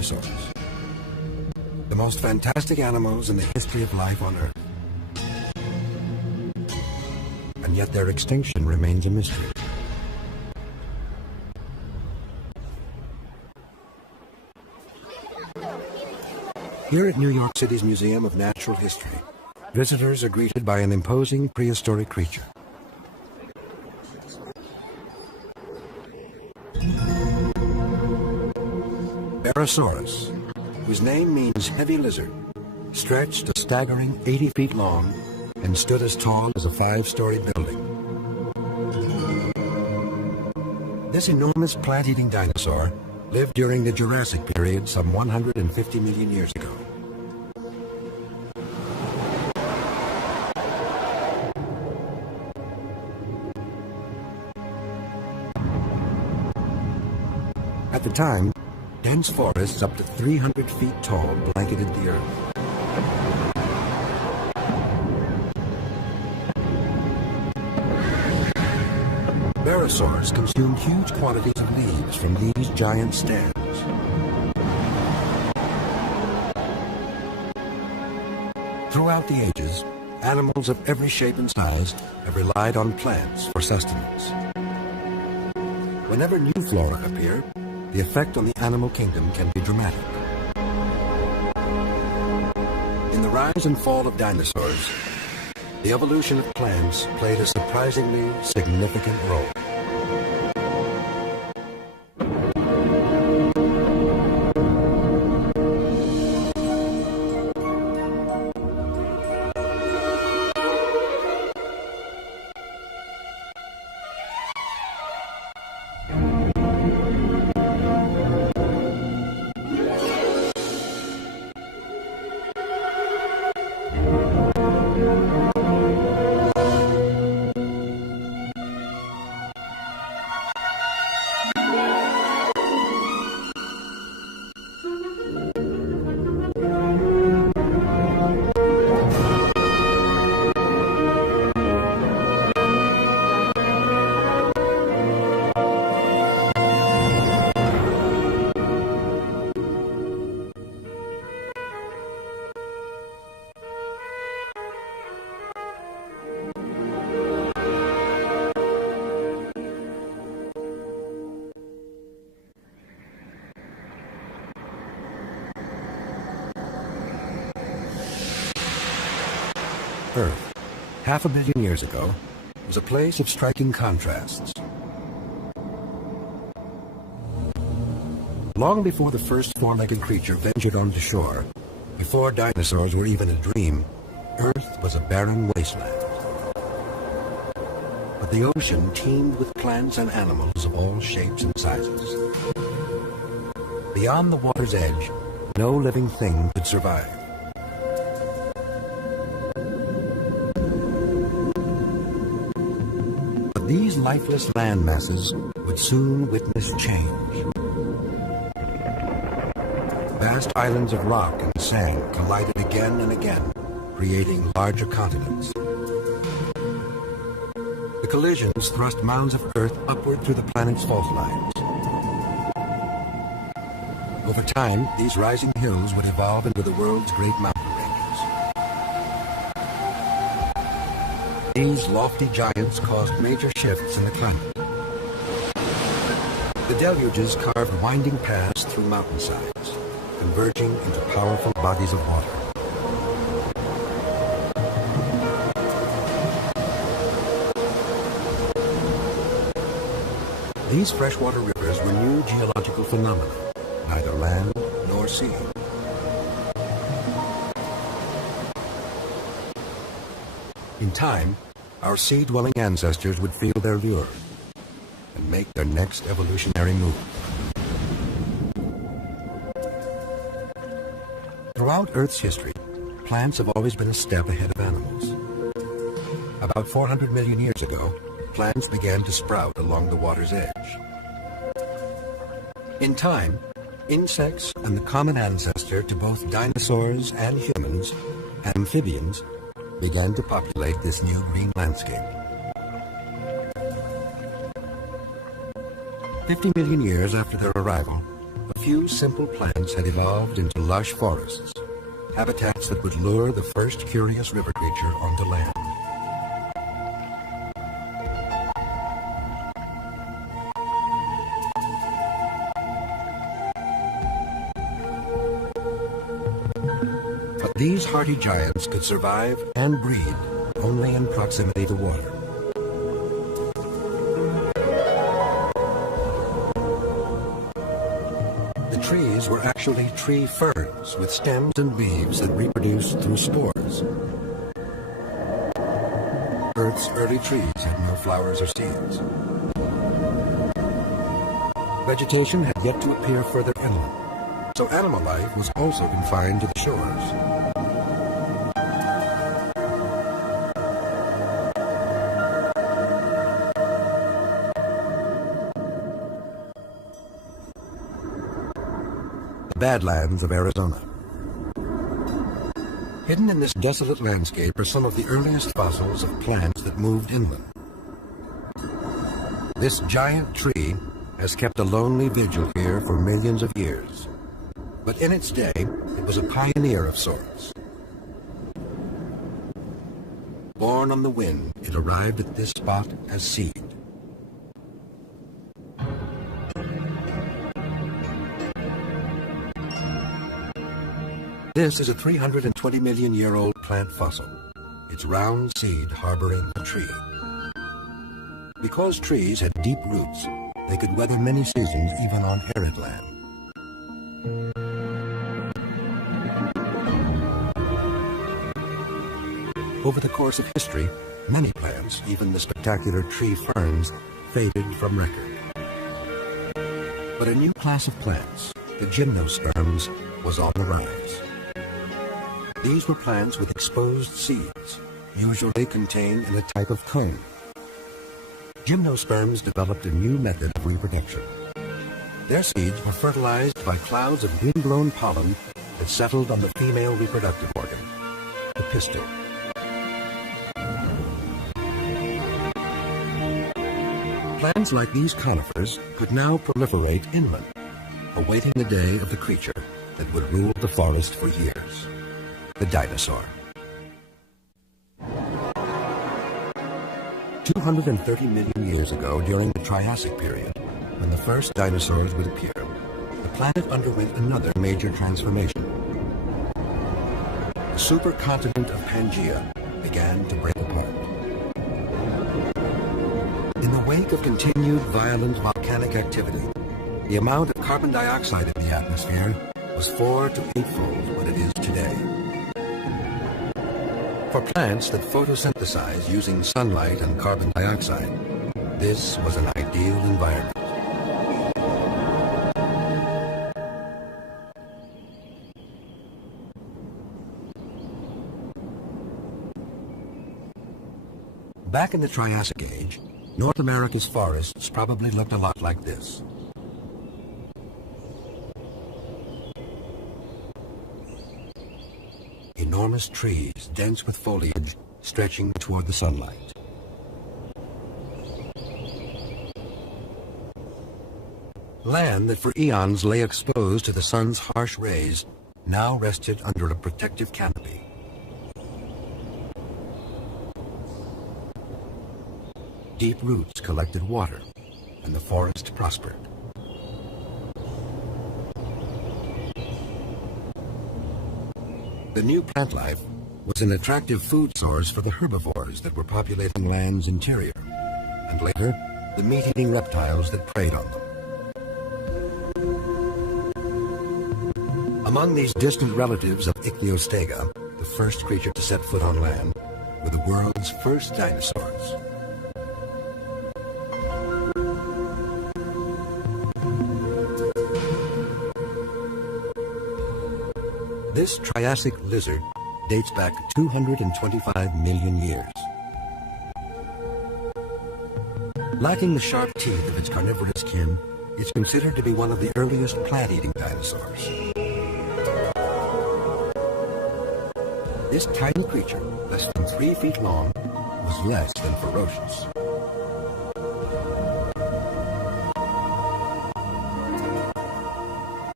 dinosaurs, the most fantastic animals in the history of life on Earth. And yet their extinction remains a mystery. Here at New York City's Museum of Natural History, visitors are greeted by an imposing prehistoric creature. Dinosaurs, whose name means heavy lizard, stretched a staggering 80 feet long and stood as tall as a 5-story building. This enormous plant-eating dinosaur lived during the Jurassic period some 150 million years ago. At the time, dense forests up to 300 feet tall blanketed the Earth. Dinosaurs consumed huge quantities of leaves from these giant stems. Throughout the ages, animals of every shape and size have relied on plants for sustenance. Whenever new flora appear, the effect on the animal kingdom can be dramatic. In the rise and fall of dinosaurs, the evolution of plants played a surprisingly significant role. Earth, 500 million years ago, was a place of striking contrasts. Long before the first four-legged creature ventured onto shore, before dinosaurs were even a dream, Earth was a barren wasteland. But the ocean teemed with plants and animals of all shapes and sizes. Beyond the water's edge, no living thing could survive. These lifeless land masses would soon witness change. Vast islands of rock and sand collided again and again, creating larger continents. The collisions thrust mounds of Earth upward through the planet's fault lines. Over time, these rising hills would evolve into the world's great mountain ranges. These lofty giants caused major shifts in the climate. The deluges carved winding paths through mountainsides, converging into powerful bodies of water. These freshwater rivers were new geological phenomena, neither land nor sea. In time, our sea-dwelling ancestors would feel their lure and make their next evolutionary move. Throughout Earth's history, plants have always been a step ahead of animals. About 400 million years ago, plants began to sprout along the water's edge. In time, insects and the common ancestor to both dinosaurs and humans, amphibians, began to populate this new green landscape. 50 million years after their arrival, a few simple plants had evolved into lush forests, habitats that would lure the first curious river creature onto land. But these hardy giants could survive and breed only in proximity to water. The trees were actually tree ferns with stems and leaves that reproduced through spores. Earth's early trees had no flowers or seeds. Vegetation had yet to appear further inland, so animal life was also confined to the shores. Badlands of Arizona. Hidden in this desolate landscape are some of the earliest fossils of plants that moved inland. This giant tree has kept a lonely vigil here for millions of years, but in its day, it was a pioneer of sorts. Born on the wind, it arrived at this spot as seed. This is a 320 million year old plant fossil, its round seed harboring a tree. Because trees had deep roots, they could weather many seasons even on arid land. Over the course of history, many plants, even the spectacular tree ferns, faded from record. But a new class of plants, the gymnosperms, was on the rise. These were plants with exposed seeds, usually contained in a type of cone. Gymnosperms developed a new method of reproduction. Their seeds were fertilized by clouds of wind-blown pollen that settled on the female reproductive organ, the pistil. Plants like these conifers could now proliferate inland, awaiting the day of the creature that would rule the forest for years. The dinosaur. 230 million years ago, during the Triassic period, when the first dinosaurs would appear, the planet underwent another major transformation. The supercontinent of Pangaea began to break apart. In the wake of continued violent volcanic activity, the amount of carbon dioxide in the atmosphere was 4 to 8-fold what it is today. For plants that photosynthesize using sunlight and carbon dioxide, this was an ideal environment. Back in the Triassic Age, North America's forests probably looked a lot like this. Enormous trees, dense with foliage, stretching toward the sunlight. Land that for eons lay exposed to the sun's harsh rays now rested under a protective canopy. Deep roots collected water, and the forest prospered. The new plant life was an attractive food source for the herbivores that were populating land's interior, and later, the meat-eating reptiles that preyed on them. Among these distant relatives of Ichthyostega, the first creature to set foot on land, were the world's first dinosaurs. This Triassic lizard dates back 225 million years. Lacking the sharp teeth of its carnivorous kin, it's considered to be one of the earliest plant-eating dinosaurs. This tiny creature, less than 3 feet long, was less than ferocious.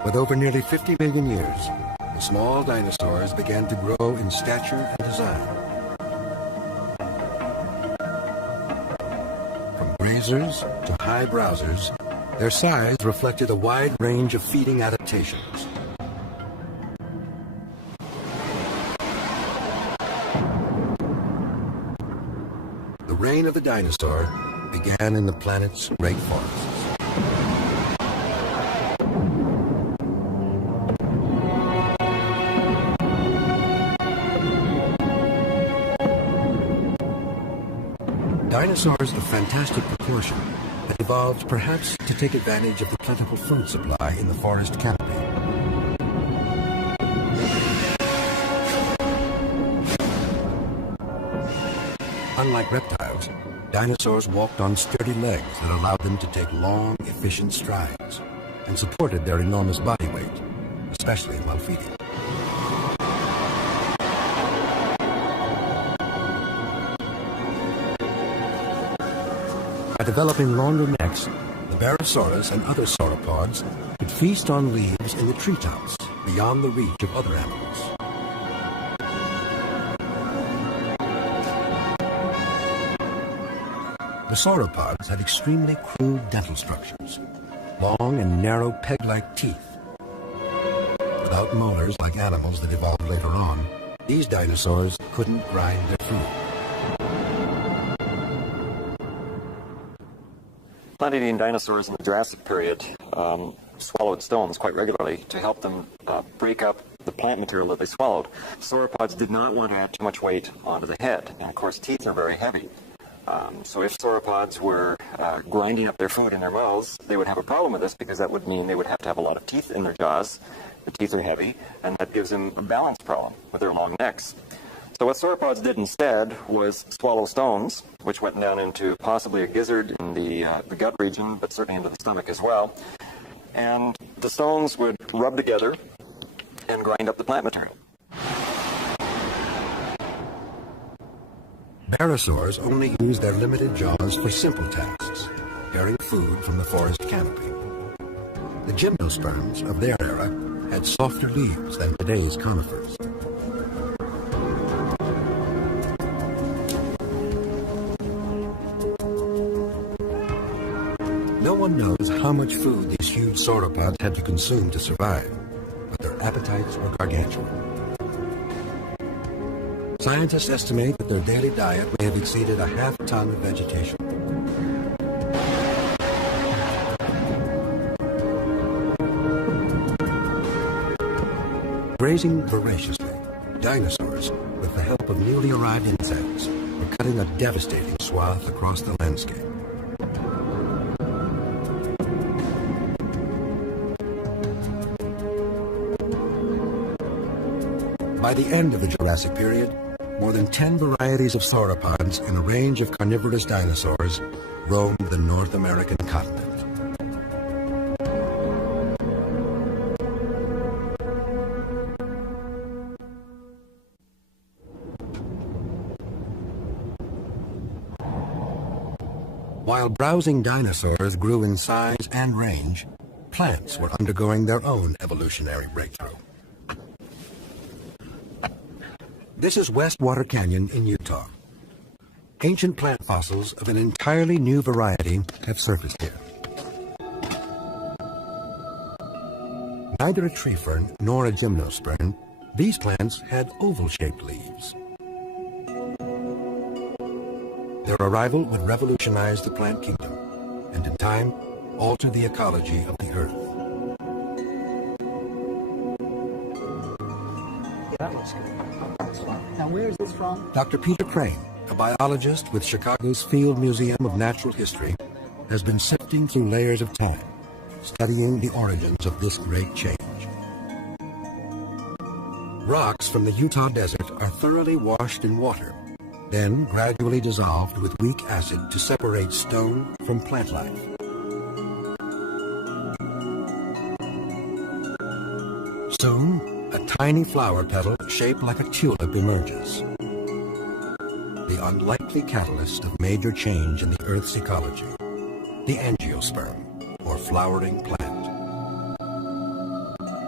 But over nearly 50 million years, the small dinosaurs began to grow in stature and design. From grazers to high browsers, their size reflected a wide range of feeding adaptations. The reign of the dinosaur began in the planet's great forests. Dinosaurs of fantastic proportion had evolved perhaps to take advantage of the plentiful food supply in the forest canopy. Unlike reptiles, dinosaurs walked on sturdy legs that allowed them to take long, efficient strides and supported their enormous body weight, especially while feeding. By developing longer necks, the Barosaurus and other sauropods could feast on leaves in the treetops beyond the reach of other animals. The sauropods had extremely crude dental structures, long and narrow peg-like teeth. Without molars like animals that evolved later on, these dinosaurs couldn't grind their food. Plant-eating dinosaurs in the Jurassic period swallowed stones quite regularly to help them break up the plant material that they swallowed. Sauropods did not want to add too much weight onto the head, and of course teeth are very heavy. So if sauropods were grinding up their food in their mouths, they would have a problem with this because that would mean they would have to have a lot of teeth in their jaws. The teeth are heavy, and that gives them a balance problem with their long necks. So what sauropods did instead was swallow stones, which went down into possibly a gizzard in the gut region, but certainly into the stomach as well. And the stones would rub together and grind up the plant material. Barosaurs only used their limited jaws for simple tasks, carrying food from the forest canopy. The gymnosperms of their era had softer leaves than today's conifers. No one knows how much food these huge sauropods had to consume to survive, but their appetites were gargantuan. Scientists estimate that their daily diet may have exceeded a half-ton of vegetation. Grazing voraciously, dinosaurs, with the help of newly arrived insects, were cutting a devastating swath across the landscape. By the end of the Jurassic period, more than 10 varieties of sauropods in a range of carnivorous dinosaurs roamed the North American continent. While browsing dinosaurs grew in size and range, plants were undergoing their own evolutionary breakthrough. This is Westwater Canyon in Utah. Ancient plant fossils of an entirely new variety have surfaced here. Neither a tree fern nor a gymnosperm, these plants had oval-shaped leaves. Their arrival would revolutionize the plant kingdom and, in time, alter the ecology of the Earth. That looks good. Now, where is this from? Dr. Peter Crane, a biologist with Chicago's Field Museum of Natural History, has been sifting through layers of time, studying the origins of this great change. Rocks from the Utah desert are thoroughly washed in water, then gradually dissolved with weak acid to separate stone from plant life. Soon, a tiny flower petal shaped like a tulip emerges. The unlikely catalyst of major change in the Earth's ecology, the angiosperm, or flowering plant.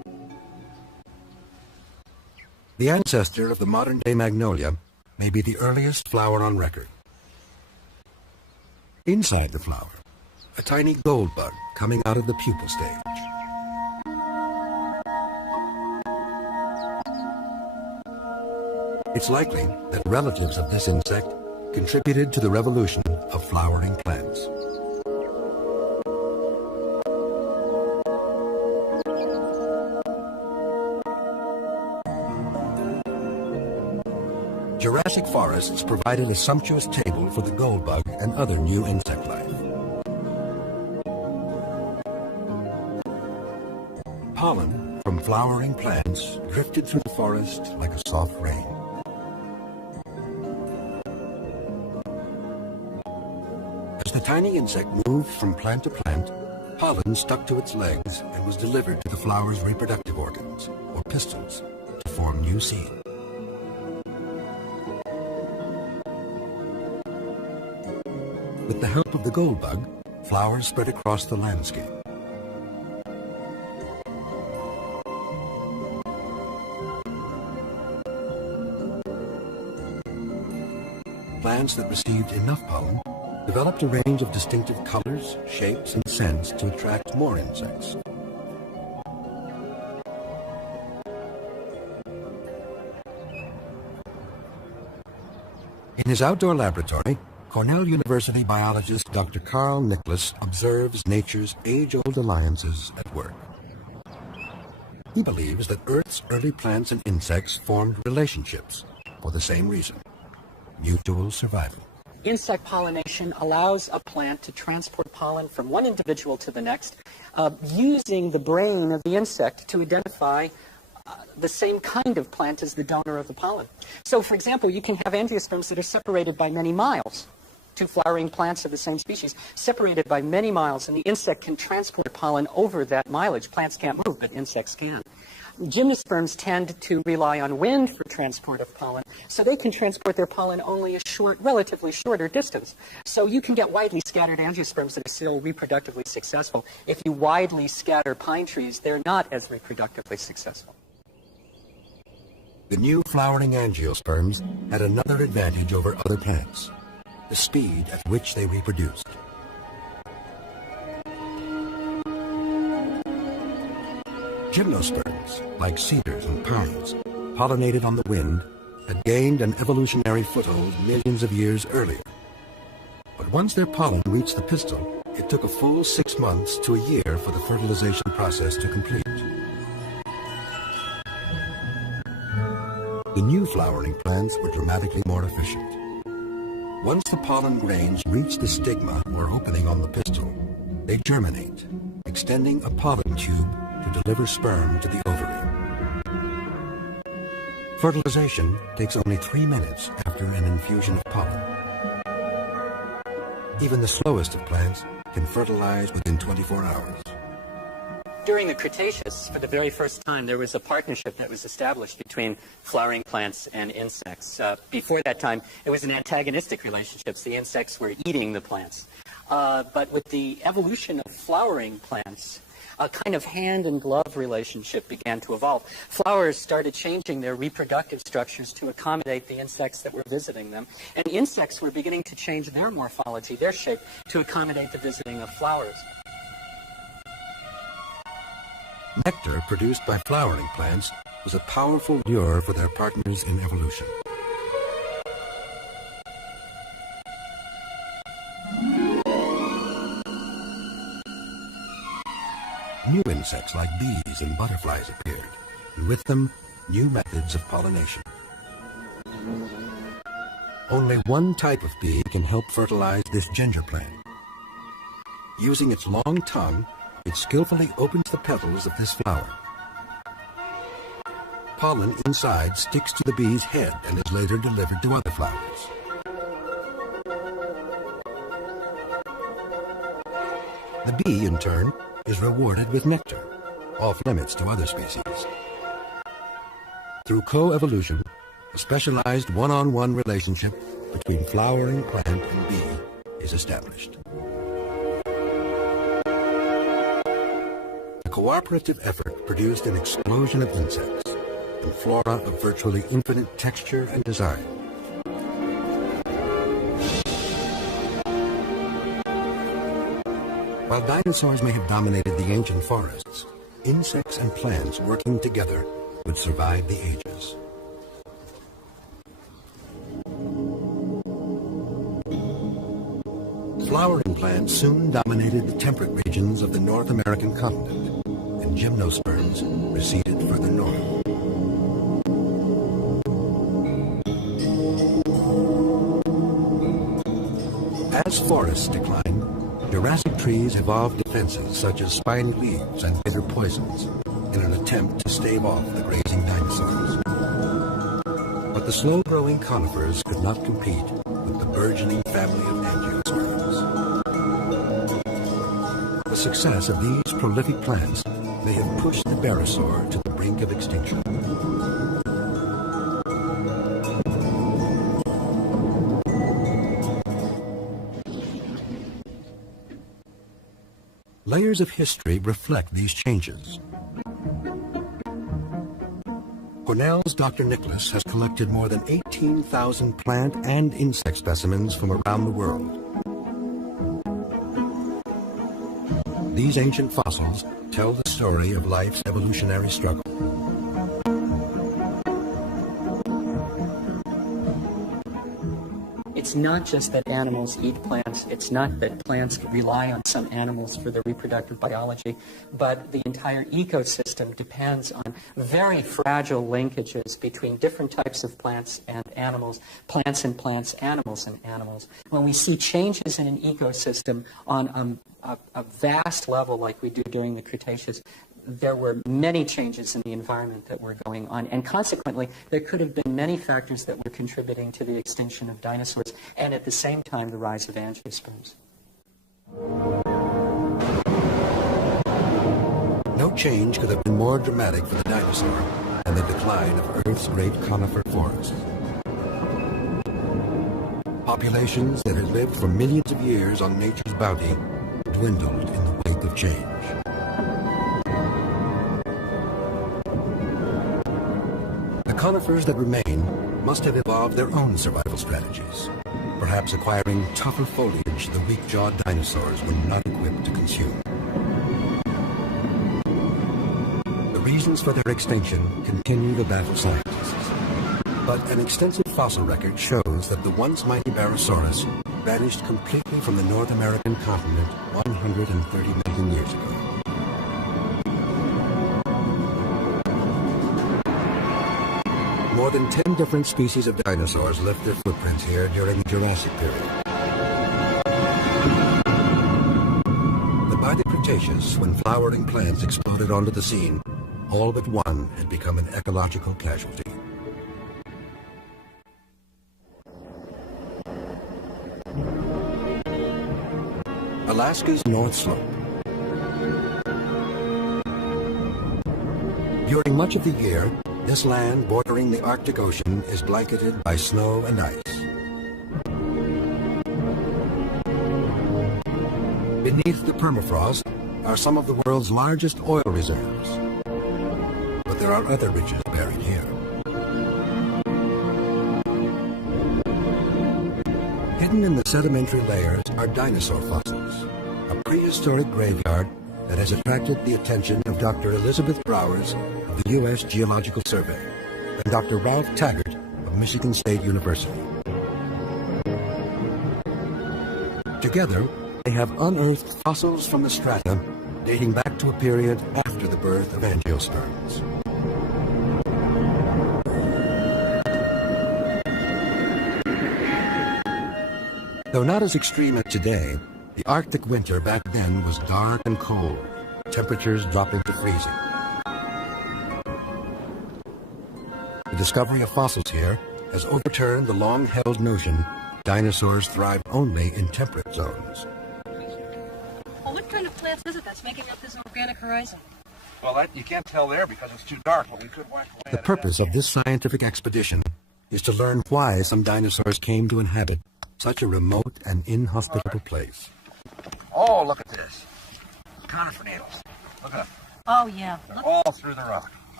The ancestor of the modern-day magnolia may be the earliest flower on record. Inside the flower, a tiny gold bug coming out of the pupal stage. It's likely that relatives of this insect contributed to the revolution of flowering plants. Jurassic forests provided a sumptuous table for the goldbug and other new insect life. Pollen from flowering plants drifted through the forest like a soft rain. As the tiny insect moved from plant to plant, pollen stuck to its legs and was delivered to the flower's reproductive organs, or pistils, to form new seed. With the help of the goldbug, flowers spread across the landscape. Plants that received enough pollen developed a range of distinctive colors, shapes, and scents to attract more insects. In his outdoor laboratory, Cornell University biologist Dr. Carl Nicholas observes nature's age-old alliances at work. He believes that Earth's early plants and insects formed relationships for the same reason: mutual survival. Insect pollination allows a plant to transport pollen from one individual to the next, using the brain of the insect to identify the same kind of plant as the donor of the pollen. So, for example, you can have angiosperms that are separated by many miles. Two flowering plants of the same species, separated by many miles, and the insect can transport pollen over that mileage. Plants can't move, but insects can. Gymnosperms tend to rely on wind for transport of pollen, so they can transport their pollen only a short, relatively shorter distance. So you can get widely scattered angiosperms that are still reproductively successful. If you widely scatter pine trees, they're not as reproductively successful. The new flowering angiosperms had another advantage over other plants: the speed at which they reproduced. Gymnosperms, like cedars and pines, pollinated on the wind, had gained an evolutionary foothold millions of years earlier. But once their pollen reached the pistil, it took a full 6 months to a year for the fertilization process to complete. The new flowering plants were dramatically more efficient. Once the pollen grains reach the stigma or opening on the pistil, they germinate, extending a pollen tube to deliver sperm to the ovary. Fertilization takes only 3 minutes after an infusion of pollen. Even the slowest of plants can fertilize within 24 hours. During the Cretaceous, for the very first time, there was a partnership that was established between flowering plants and insects. Before that time, it was an antagonistic relationship. The insects were eating the plants. But with the evolution of flowering plants, a kind of hand-and-glove relationship began to evolve. Flowers started changing their reproductive structures to accommodate the insects that were visiting them. And insects were beginning to change their morphology, their shape, to accommodate the visiting of flowers. Nectar produced by flowering plants was a powerful lure for their partners in evolution. New insects like bees and butterflies appeared, and with them, new methods of pollination. Only one type of bee can help fertilize this ginger plant. Using its long tongue, it skillfully opens the petals of this flower. Pollen inside sticks to the bee's head and is later delivered to other flowers. The bee, in turn, is rewarded with nectar, off limits to other species. Through coevolution, a specialized one-on-one relationship between flowering plant and bee is established. The cooperative effort produced an explosion of insects. and flora of virtually infinite texture and design. While dinosaurs may have dominated the ancient forests, insects and plants working together would survive the ages. Flowering plants soon dominated the temperate regions of the North American continent, and gymnosperms receded further north. As forests declined, Jurassic trees evolved defenses such as spiny leaves and bitter poisons in an attempt to stave off the grazing dinosaurs. But the slow-growing conifers could not compete with the burgeoning family of angiosperms. The success of these prolific plants may have pushed the barosaur to the brink of extinction. Layers of history reflect these changes. Cornell's Dr. Nicholas has collected more than 18,000 plant and insect specimens from around the world. These ancient fossils tell the story of life's evolutionary struggle. It's not just that animals eat plants, it's not that plants rely on some animals for their reproductive biology, but the entire ecosystem depends on very fragile linkages between different types of plants and animals, animals and animals. When we see changes in an ecosystem on a vast level like we do during the Cretaceous, there were many changes in the environment that were going on, and consequently, there could have been many factors that were contributing to the extinction of dinosaurs, and at the same time, the rise of angiosperms. No change could have been more dramatic for the dinosaur than the decline of Earth's great conifer forests. Populations that had lived for millions of years on nature's bounty dwindled in the wake of change. The conifers that remain must have evolved their own survival strategies, perhaps acquiring tougher foliage the weak-jawed dinosaurs were not equipped to consume. The reasons for their extinction continue to baffle scientists, but an extensive fossil record shows that the once mighty Barosaurus vanished completely from the North American continent 130 million years ago. More than 10 different species of dinosaurs left their footprints here during the Jurassic period. But by the Cretaceous, when flowering plants exploded onto the scene, all but one had become an ecological casualty. Alaska's North Slope. During much of the year, this land bordering the Arctic Ocean is blanketed by snow and ice. Beneath the permafrost are some of the world's largest oil reserves. But there are other riches buried here. Hidden in the sedimentary layers are dinosaur fossils, a prehistoric graveyard that has attracted the attention of Dr. Elizabeth Browers of the U.S. Geological Survey and Dr. Ralph Taggart of Michigan State University. Together, they have unearthed fossils from the strata dating back to a period after the birth of angiosperms. Though not as extreme as today, the Arctic winter back then was dark and cold, temperatures dropping to freezing. The discovery of fossils here has overturned the long-held notion dinosaurs thrive only in temperate zones. Well, what kind of plants is it that's making up this organic horizon? Well, that you can't tell there because it's too dark, but we could walk away. The purpose of this scientific expedition is to learn why some dinosaurs came to inhabit such a remote and inhospitable place. Oh, look at this. Conifer needles. Look at them. Oh, yeah. Look. All through the rock.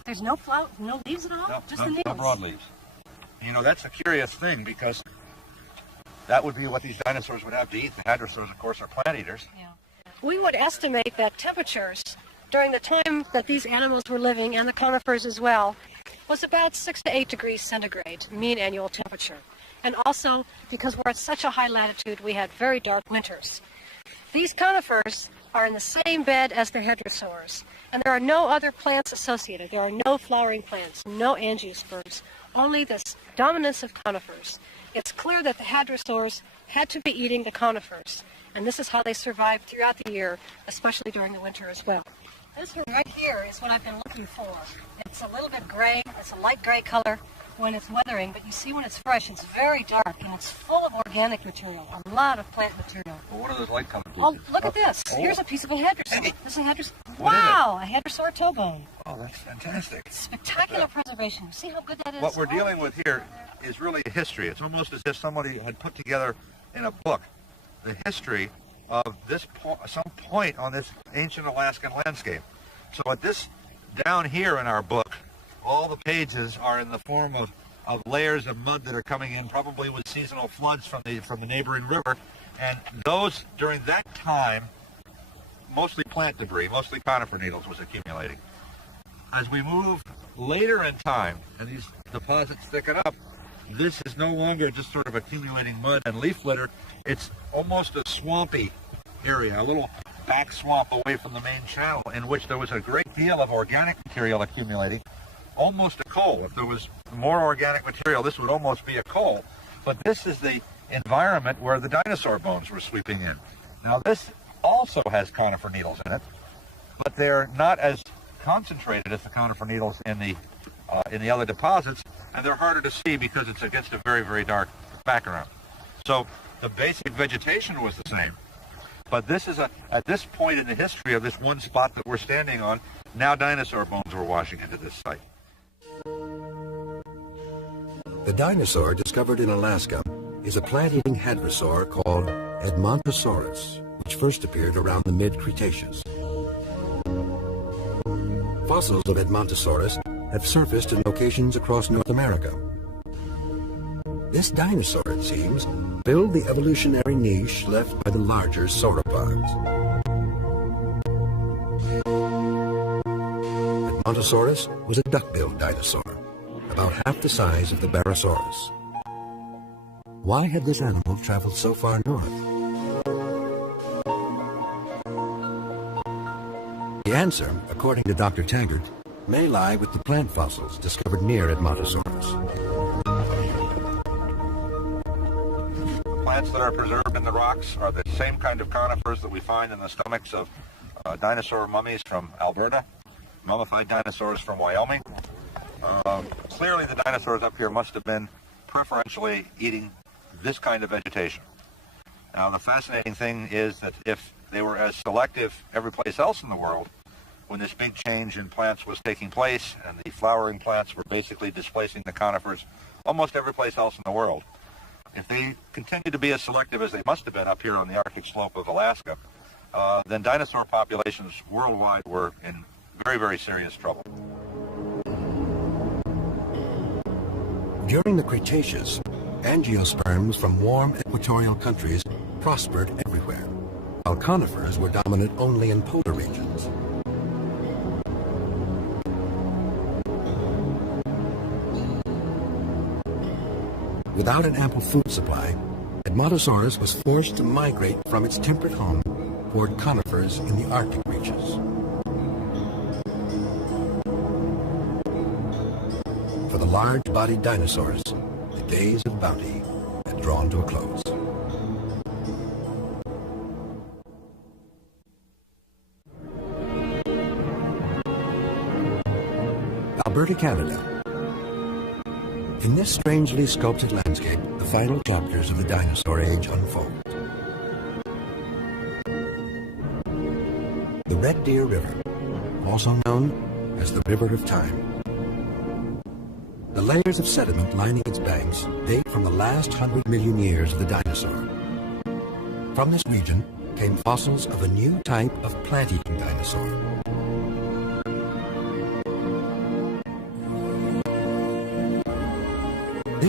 There's no leaves at all? No, Just no, the no needles? broadleaves. You know, that's a curious thing because that would be what these dinosaurs would have to eat. The hadrosaurs, of course, are plant eaters. Yeah. We would estimate that temperatures during the time that these animals were living, and the conifers as well, was about 6 to 8 degrees centigrade, mean annual temperature. And also, because we're at such a high latitude, we had very dark winters. These conifers are in the same bed as the hadrosaurs, and there are no other plants associated. There are no flowering plants, no angiosperms, only this dominance of conifers. It's clear that the hadrosaurs had to be eating the conifers, and this is how they survived throughout the year, especially during the winter as well. This one right here is what I've been looking for. It's a little bit gray, it's a light gray color when it's weathering, but you see when it's fresh, it's very dark, and it's full of organic material, a lot of plant material. Well, what are those light colored Oh, blue things? look at this. Oh. Here's a piece of a hadrosaur. This is a hadrosaur. What is it? Wow, a hadrosaur toe bone. Oh, that's fantastic. Spectacular preservation. See how good that is? What we're dealing with here is really a history. It's almost as if somebody had put together in a book the history of this some point on this ancient Alaskan landscape. So at this down here in our book, all the pages are in the form of layers of mud that are coming in, probably with seasonal floods from the neighboring river, and those during that time, mostly plant debris, mostly conifer needles was accumulating. As we move later in time and these deposits thicken up, this is no longer just sort of accumulating mud and leaf litter. It's almost a swampy area, a little back swamp away from the main channel in which there was a great deal of organic material accumulating, almost a coal. If there was more organic material, this would almost be a coal. But this is the environment where the dinosaur bones were sweeping in. Now this also has conifer needles in it, but they're not as concentrated as the conifer needles in the other deposits, and they're harder to see because it's against a very, very dark background. So the basic vegetation was the same, but this is at this point in the history of this one spot that we're standing on, now dinosaur bones were washing into this site. The dinosaur discovered in Alaska is a plant-eating hadrosaur called Edmontosaurus, which first appeared around the mid-Cretaceous. Fossils of Edmontosaurus have surfaced in locations across North America. This dinosaur, it seems, filled the evolutionary niche left by the larger sauropods. Edmontosaurus was a duck-billed dinosaur, about half the size of the Barosaurus. Why had this animal traveled so far north? The answer, according to Dr. Taggart, may lie with the plant fossils discovered near Edmontosaurus. Plants that are preserved in the rocks are the same kind of conifers that we find in the stomachs of dinosaur mummies from Alberta, mummified dinosaurs from Wyoming. Clearly the dinosaurs up here must have been preferentially eating this kind of vegetation. Now the fascinating thing is that if they were as selective every place else in the world, when this big change in plants was taking place and the flowering plants were basically displacing the conifers almost every place else in the world, if they continued to be as selective as they must have been up here on the Arctic slope of Alaska, then dinosaur populations worldwide were in very, very serious trouble. During the Cretaceous, angiosperms from warm equatorial countries prospered everywhere, while conifers were dominant only in polar regions. Without an ample food supply, Edmontosaurus was forced to migrate from its temperate home toward conifers in the Arctic reaches. For the large-bodied dinosaurs, the days of bounty had drawn to a close. Alberta, Canada. In this strangely sculpted landscape, the final chapters of the dinosaur age unfold. The Red Deer River, also known as the River of Time. The layers of sediment lining its banks date from the last 100 million years of the dinosaur. From this region came fossils of a new type of plant-eating dinosaur.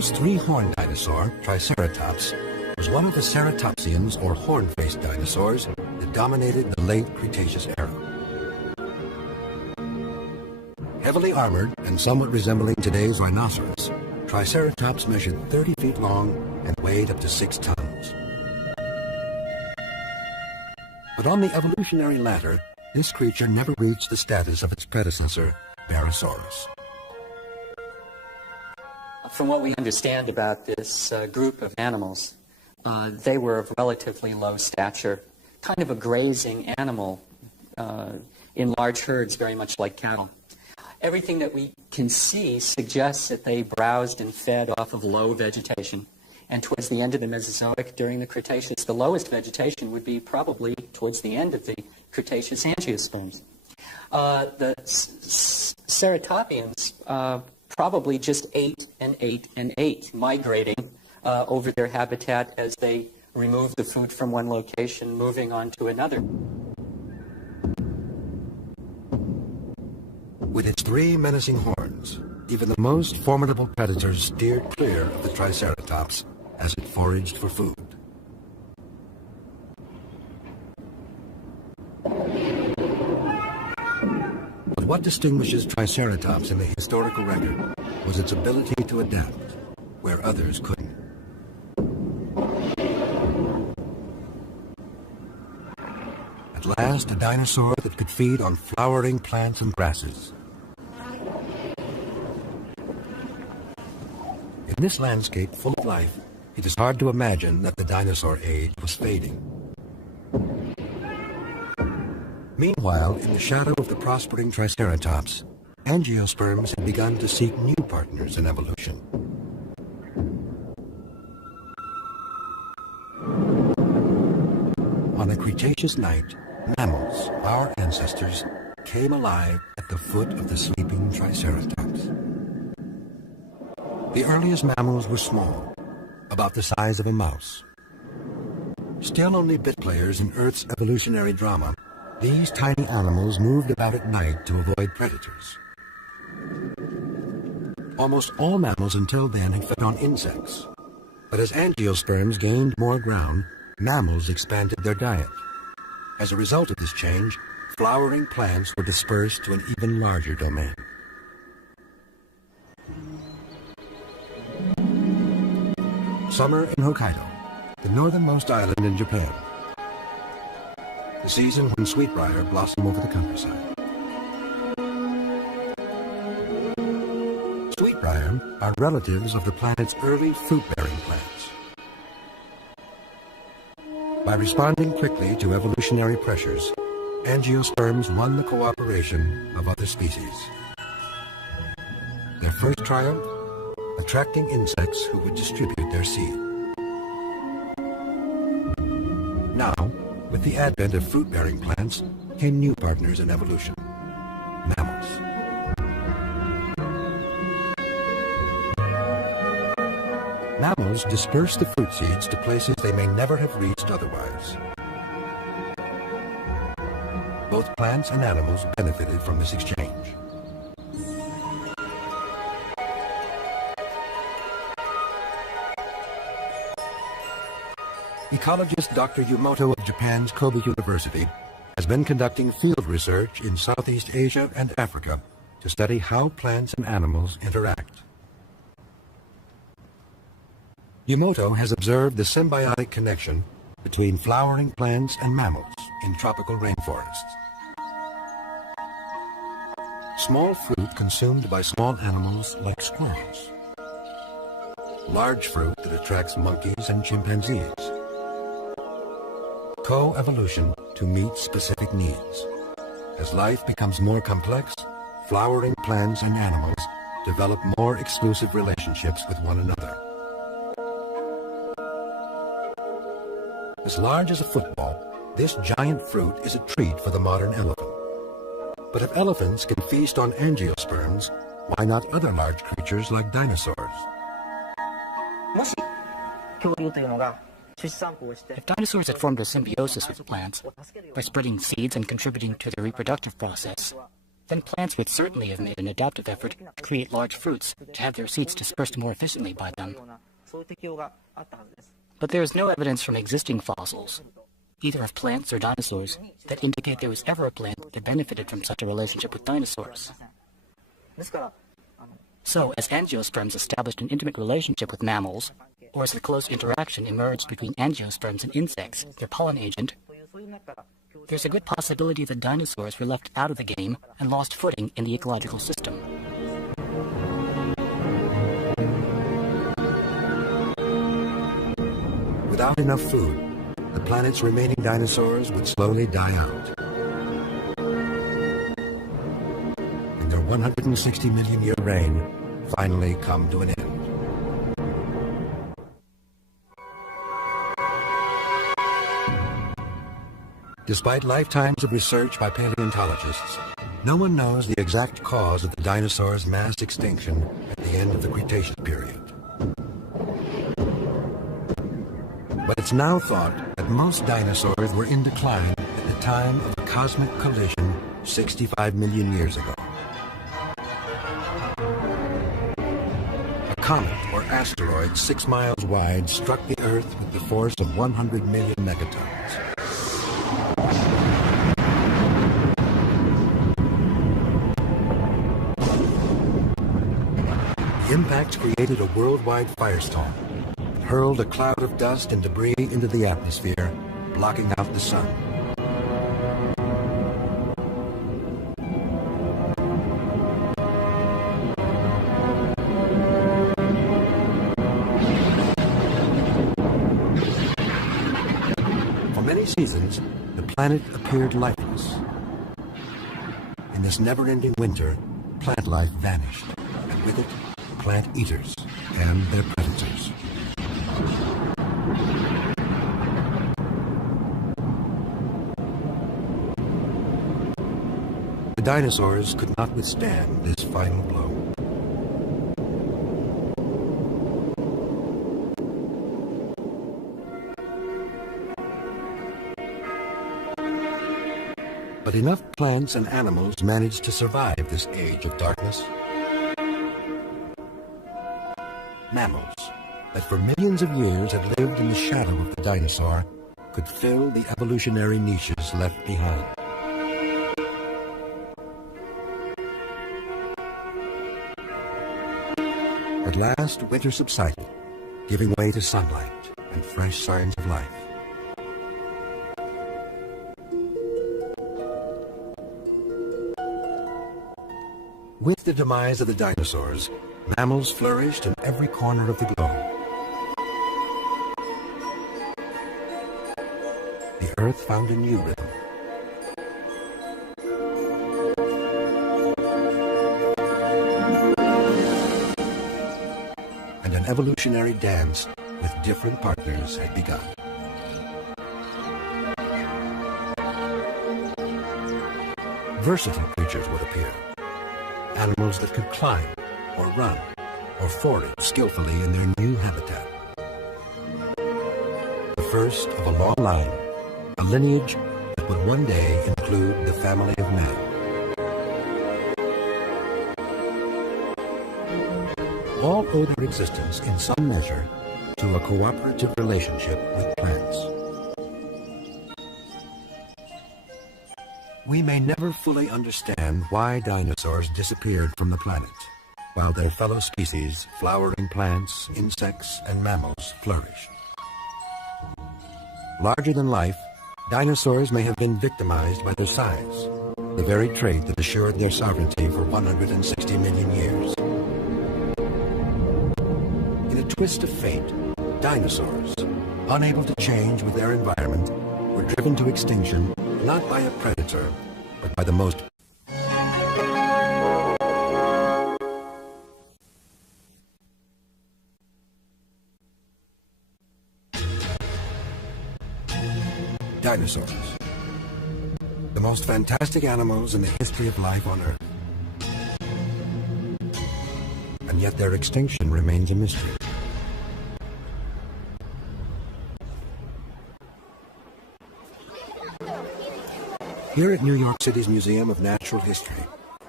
This three-horned dinosaur, Triceratops, was one of the ceratopsians or horn-faced dinosaurs that dominated the late Cretaceous era. Heavily armored and somewhat resembling today's rhinoceros, Triceratops measured 30 feet long and weighed up to 6 tons. But on the evolutionary ladder, this creature never reached the status of its predecessor, Barosaurus. From what we understand about this group of animals, they were of relatively low stature, kind of a grazing animal in large herds, very much like cattle. Everything that we can see suggests that they browsed and fed off of low vegetation. And towards the end of the Mesozoic, during the Cretaceous, the lowest vegetation would be probably towards the end of the Cretaceous angiosperms. The ceratopians probably just ate and ate and ate, migrating over their habitat as they removed the food from one location, moving on to another. With its 3 menacing horns, even the most formidable predators steered clear of the Triceratops as it foraged for food. But what distinguishes Triceratops in the historical record was its ability to adapt where others couldn't. At last, a dinosaur that could feed on flowering plants and grasses. In this landscape full of life, it is hard to imagine that the dinosaur age was fading. Meanwhile, in the shadow of the prospering Triceratops, angiosperms had begun to seek new partners in evolution. On a Cretaceous night, mammals, our ancestors, came alive at the foot of the sleeping Triceratops. The earliest mammals were small, about the size of a mouse. Still only bit players in Earth's evolutionary drama, these tiny animals moved about at night to avoid predators. Almost all mammals until then had fed on insects, but as angiosperms gained more ground, mammals expanded their diet. As a result of this change, flowering plants were dispersed to an even larger domain. Summer in Hokkaido, the northernmost island in Japan. The season when sweetbriar blossom over the countryside. Sweetbriar are relatives of the planet's early fruit-bearing plants. By responding quickly to evolutionary pressures, angiosperms won the cooperation of other species. Their first triumph? Attracting insects who would distribute their seed. Now, with the advent of fruit-bearing plants, came new partners in evolution, mammals. Mammals disperse the fruit seeds to places they may never have reached otherwise. Both plants and animals benefited from this exchange. Ecologist Dr. Yumoto of Japan's Kobe University has been conducting field research in Southeast Asia and Africa to study how plants and animals interact. Yumoto has observed the symbiotic connection between flowering plants and mammals in tropical rainforests. Small fruit consumed by small animals like squirrels. Large fruit that attracts monkeys and chimpanzees. Co-evolution to meet specific needs. As life becomes more complex, flowering plants and animals develop more exclusive relationships with one another. As large as a football, this giant fruit is a treat for the modern elephant. But if elephants can feast on angiosperms, why not other large creatures like dinosaurs? If dinosaurs had formed a symbiosis with plants by spreading seeds and contributing to their reproductive process, then plants would certainly have made an adaptive effort to create large fruits to have their seeds dispersed more efficiently by them. But there is no evidence from existing fossils, either of plants or dinosaurs, that indicate there was ever a plant that benefited from such a relationship with dinosaurs. So, as angiosperms established an intimate relationship with mammals, or as the close interaction emerged between angiosperms and insects, their pollen agent, there's a good possibility that dinosaurs were left out of the game and lost footing in the ecological system. Without enough food, the planet's remaining dinosaurs would slowly die out. And their 160 million year reign finally come to an end. Despite lifetimes of research by paleontologists, no one knows the exact cause of the dinosaurs' mass extinction at the end of the Cretaceous period. But it's now thought that most dinosaurs were in decline at the time of a cosmic collision 65 million years ago. A comet or asteroid 6 miles wide struck the Earth with the force of 100 million megatons. The impact created a worldwide firestorm, hurled a cloud of dust and debris into the atmosphere, blocking out the sun. For many seasons, the planet appeared lifeless. In this never-ending winter, plant life vanished, and with it, plant eaters and their predators. The dinosaurs could not withstand this final blow. But enough plants and animals managed to survive this age of darkness. Mammals, that for millions of years had lived in the shadow of the dinosaur, could fill the evolutionary niches left behind. At last, winter subsided, giving way to sunlight and fresh signs of life. With the demise of the dinosaurs, mammals flourished in every corner of the globe. The Earth found a new rhythm. And an evolutionary dance with different partners had begun. Versatile creatures would appear. Animals that could climb, or run, or forage skillfully in their new habitat. The first of a long line, a lineage that would one day include the family of man. All owe their existence in some measure to a cooperative relationship with plants. We may never fully understand why dinosaurs disappeared from the planet, while their fellow species, flowering plants, insects, and mammals, flourished. Larger than life, dinosaurs may have been victimized by their size, the very trait that assured their sovereignty for 160 million years. In a twist of fate, dinosaurs, unable to change with their environment, were driven to extinction not by a predator, but by the most dinosaurs, the most fantastic animals in the history of life on Earth. And yet their extinction remains a mystery. Here at New York City's Museum of Natural History,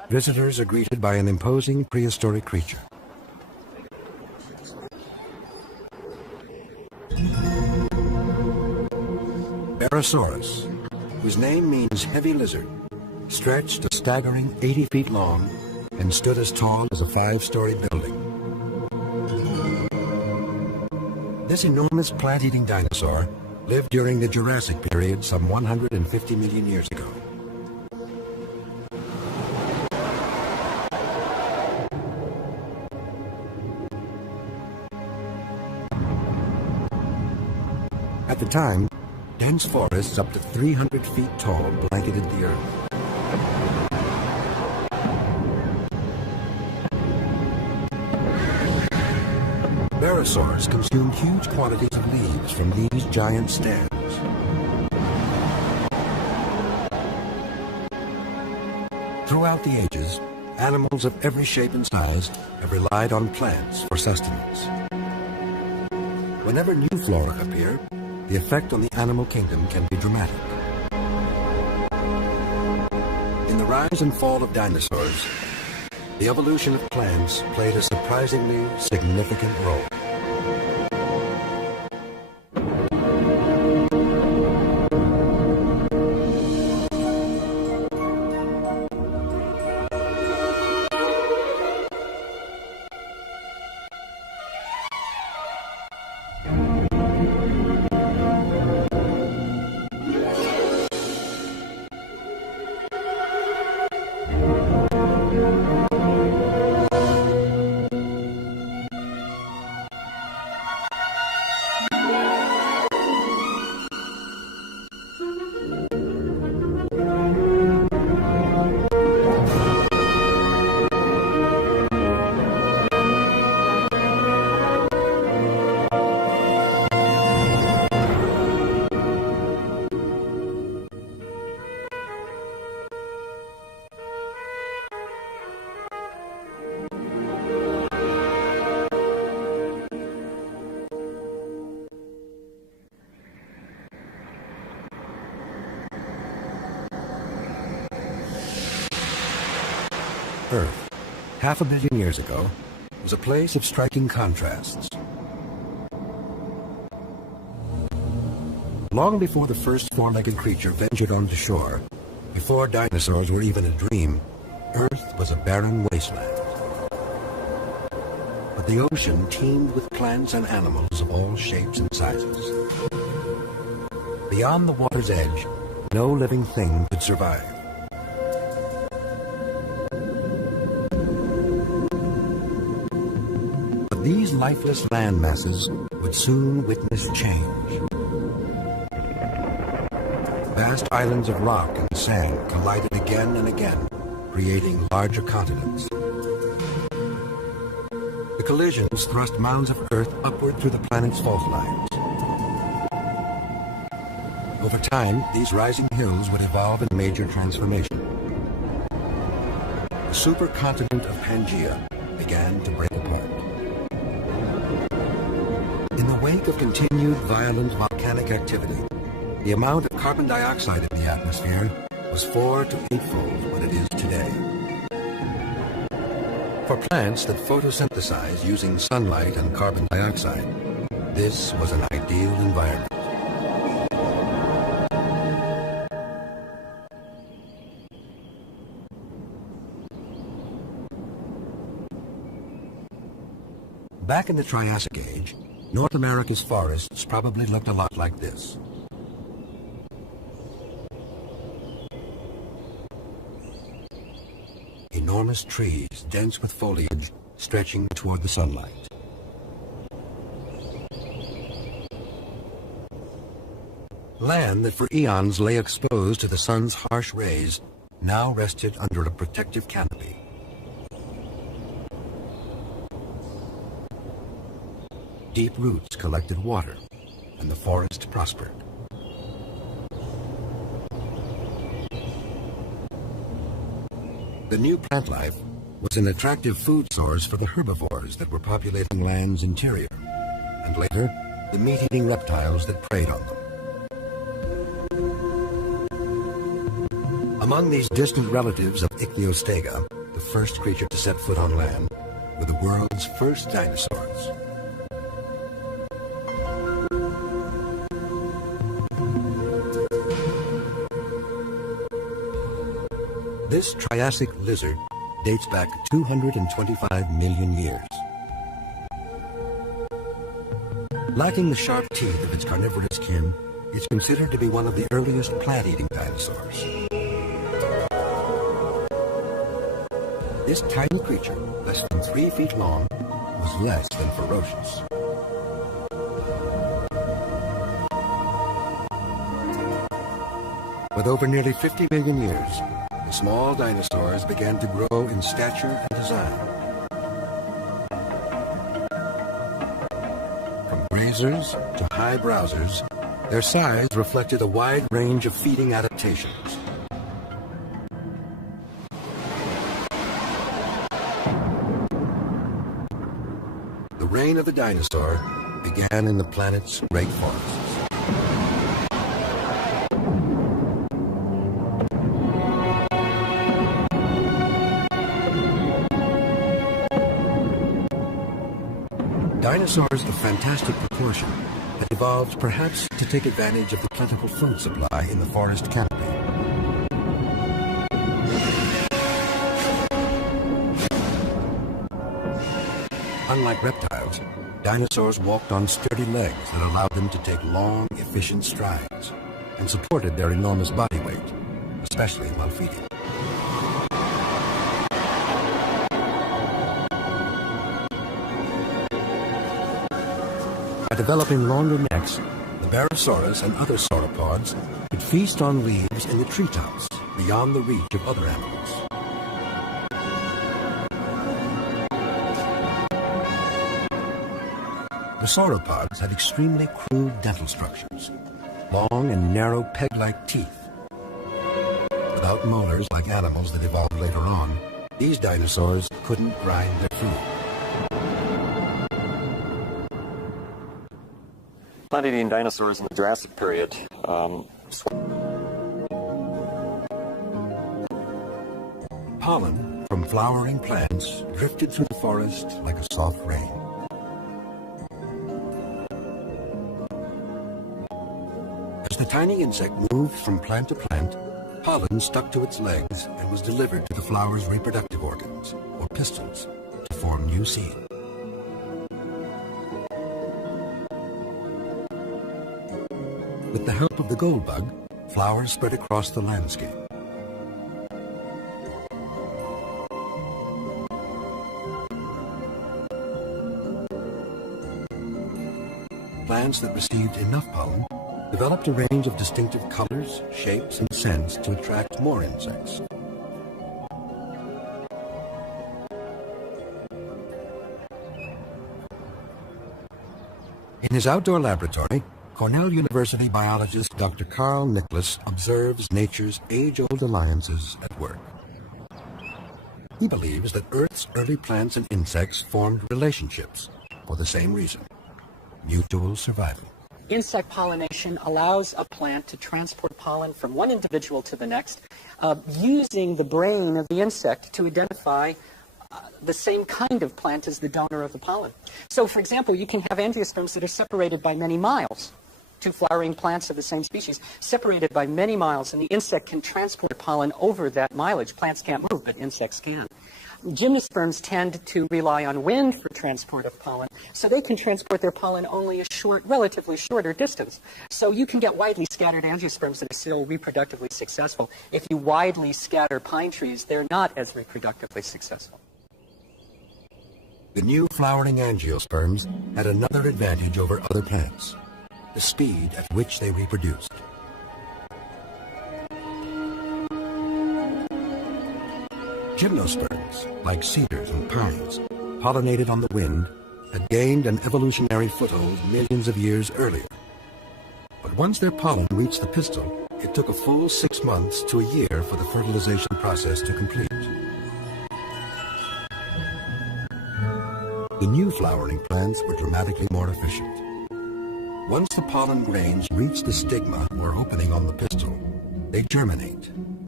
visitors are greeted by an imposing prehistoric creature. Dinosauria, whose name means heavy lizard, stretched a staggering 80 feet long and stood as tall as a 5-story building. This enormous plant-eating dinosaur lived during the Jurassic period some 150 million years ago. At the time, dense forests up to 300 feet tall blanketed the earth. Dinosaurs consumed huge quantities of leaves from these giant stems. Throughout the ages, animals of every shape and size have relied on plants for sustenance. Whenever new flora appear, the effect on the animal kingdom can be dramatic. In the rise and fall of dinosaurs, the evolution of plants played a surprisingly significant role. Earth, 500 million years ago, was a place of striking contrasts. Long before the first four-legged creature ventured onto shore, before dinosaurs were even a dream, Earth was a barren wasteland. But the ocean teemed with plants and animals of all shapes and sizes. Beyond the water's edge, no living thing could survive. These lifeless land masses would soon witness change. Vast islands of rock and sand collided again and again, creating larger continents. The collisions thrust mounds of Earth upward through the planet's fault lines. Over time, these rising hills would evolve in major transformation. The supercontinent of Pangaea began to break apart. In the wake of continued violent volcanic activity, the amount of carbon dioxide in the atmosphere was 4 to 8-fold what it is today. For plants that photosynthesize using sunlight and carbon dioxide, this was an ideal environment. Back in the Triassic Age, North America's forests probably looked a lot like this. Enormous trees, dense with foliage, stretching toward the sunlight. Land that for eons lay exposed to the sun's harsh rays now rested under a protective canopy. Deep roots collected water, and the forest prospered. The new plant life was an attractive food source for the herbivores that were populating land's interior, and later, the meat-eating reptiles that preyed on them. Among these distant relatives of Ichthyostega, the first creature to set foot on land, were the world's first dinosaurs. This Triassic lizard dates back 225 million years. Lacking the sharp teeth of its carnivorous kin, it's considered to be one of the earliest plant-eating dinosaurs. This tiny creature, less than 3 feet long, was less than ferocious. With over nearly 50 million years, the small dinosaurs began to grow in stature and design. From grazers to high browsers, their size reflected a wide range of feeding adaptations. The reign of the dinosaur began in the planet's great forests. Dinosaurs of fantastic proportion had evolved perhaps to take advantage of the plentiful food supply in the forest canopy. Unlike reptiles, dinosaurs walked on sturdy legs that allowed them to take long, efficient strides and supported their enormous body weight, especially while feeding. By developing longer necks, the Barosaurus and other sauropods could feast on leaves in the treetops beyond the reach of other animals. The sauropods had extremely crude dental structures, long and narrow peg-like teeth. Without molars like animals that evolved later on, these dinosaurs couldn't grind their food. Plant-eating dinosaurs in the Jurassic period pollen from flowering plants drifted through the forest like a soft rain. As the tiny insect moved from plant to plant, pollen stuck to its legs and was delivered to the flower's reproductive organs, or pistils, to form new seed. With the help of the gold bug, flowers spread across the landscape. Plants that received enough pollen developed a range of distinctive colors, shapes, and scents to attract more insects. In his outdoor laboratory, Cornell University biologist Dr. Carl Nicholas observes nature's age-old alliances at work. He believes that Earth's early plants and insects formed relationships for the same reason: mutual survival. Insect pollination allows a plant to transport pollen from one individual to the next, using the brain of the insect to identify the same kind of plant as the donor of the pollen. So, for example, you can have angiosperms that are separated by many miles. Two flowering plants of the same species, separated by many miles, and the insect can transport pollen over that mileage. Plants can't move, but insects can. Gymnosperms tend to rely on wind for transport of pollen, so they can transport their pollen only a short, relatively shorter distance. So you can get widely scattered angiosperms that are still reproductively successful. If you widely scatter pine trees, they're not as reproductively successful. The new flowering angiosperms had another advantage over other plants: the speed at which they reproduced. Gymnosperms, like cedars and pines, pollinated on the wind, had gained an evolutionary foothold millions of years earlier. But once their pollen reached the pistil, it took a full 6 months to a year for the fertilization process to complete. The new flowering plants were dramatically more efficient. Once the pollen grains reach the stigma or opening on the pistil, they germinate,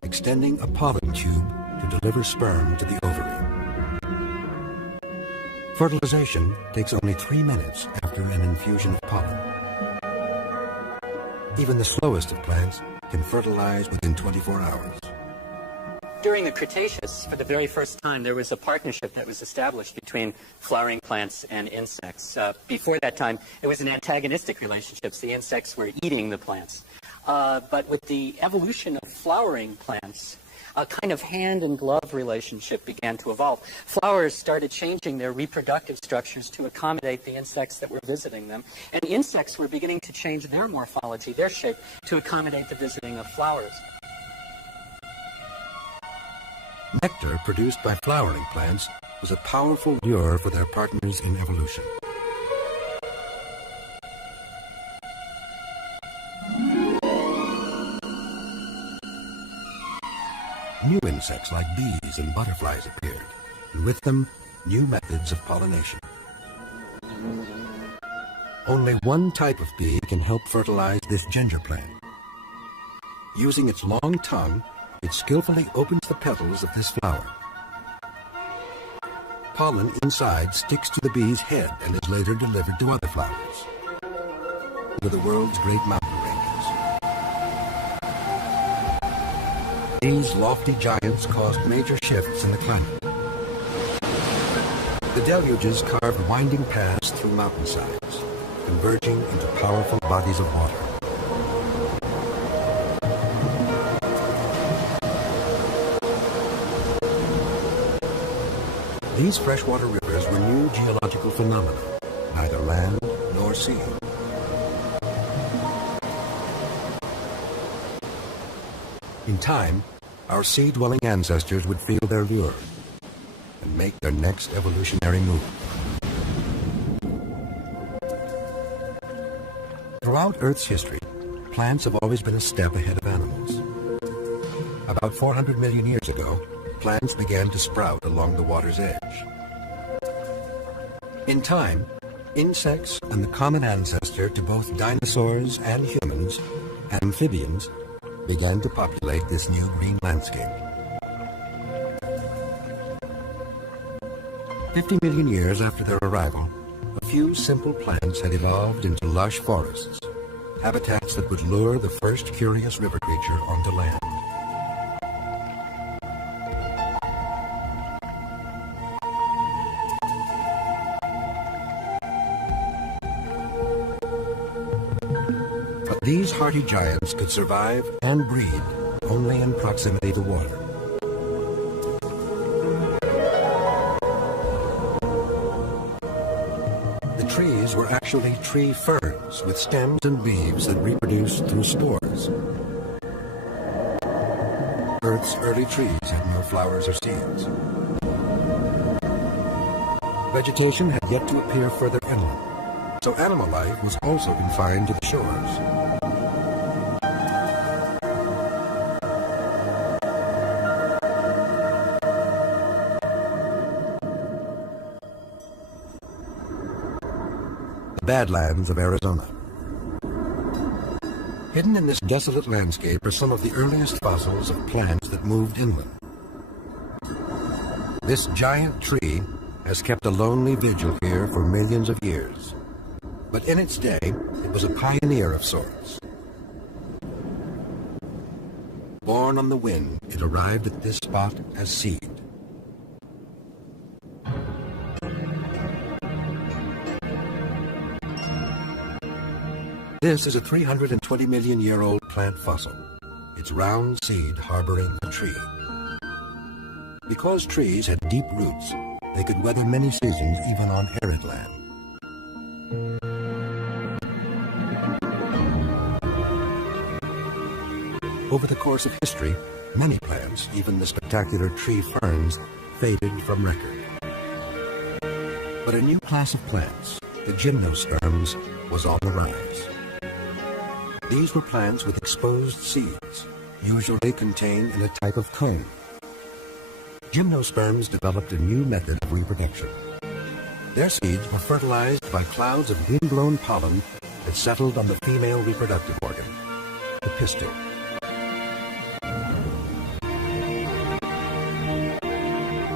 extending a pollen tube to deliver sperm to the ovary. Fertilization takes only 3 minutes after an infusion of pollen. Even the slowest of plants can fertilize within 24 hours. During the Cretaceous, for the very first time, there was a partnership that was established between flowering plants and insects. Before that time, it was an antagonistic relationship. The insects were eating the plants. But with the evolution of flowering plants, a kind of hand-and-glove relationship began to evolve. Flowers started changing their reproductive structures to accommodate the insects that were visiting them, and insects were beginning to change their morphology, their shape, to accommodate the visiting of flowers. Nectar produced by flowering plants was a powerful lure for their partners in evolution. New insects like bees and butterflies appeared, and with them, new methods of pollination. Only one type of bee can help fertilize this ginger plant. Using its long tongue, it skillfully opens the petals of this flower. Pollen inside sticks to the bee's head and is later delivered to other flowers, to the world's great mountain ranges. These lofty giants caused major shifts in the climate. The deluges carved winding paths through mountainsides, converging into powerful bodies of water. These freshwater rivers were new geological phenomena, neither land nor sea. In time, our sea-dwelling ancestors would feel their lure and make their next evolutionary move. Throughout Earth's history, plants have always been a step ahead of animals. About 400 million years ago, plants began to sprout along the water's edge. In time, insects and the common ancestor to both dinosaurs and humans, amphibians, began to populate this new green landscape. 50 million years after their arrival, a few simple plants had evolved into lush forests, habitats that would lure the first curious river creature onto land. But these hardy giants could survive and breed only in proximity to water. The trees were actually tree ferns with stems and leaves that reproduced through spores. Earth's early trees had no flowers or seeds. Vegetation had yet to appear further inland, so animal life was also confined to the shores. The Badlands of Arizona. Hidden in this desolate landscape are some of the earliest fossils of plants that moved inland. This giant tree has kept a lonely vigil here for millions of years. But in its day, it was a pioneer of sorts. Born on the wind, it arrived at this spot as seed. This is a 320 million year old plant fossil, its round seed harboring a tree. Because trees had deep roots, they could weather many seasons even on arid land. Over the course of history, many plants, even the spectacular tree ferns, faded from record. But a new class of plants, the gymnosperms, was on the rise. These were plants with exposed seeds, usually contained in a type of cone. Gymnosperms developed a new method of reproduction. Their seeds were fertilized by clouds of wind-blown pollen that settled on the female reproductive organ, the pistil.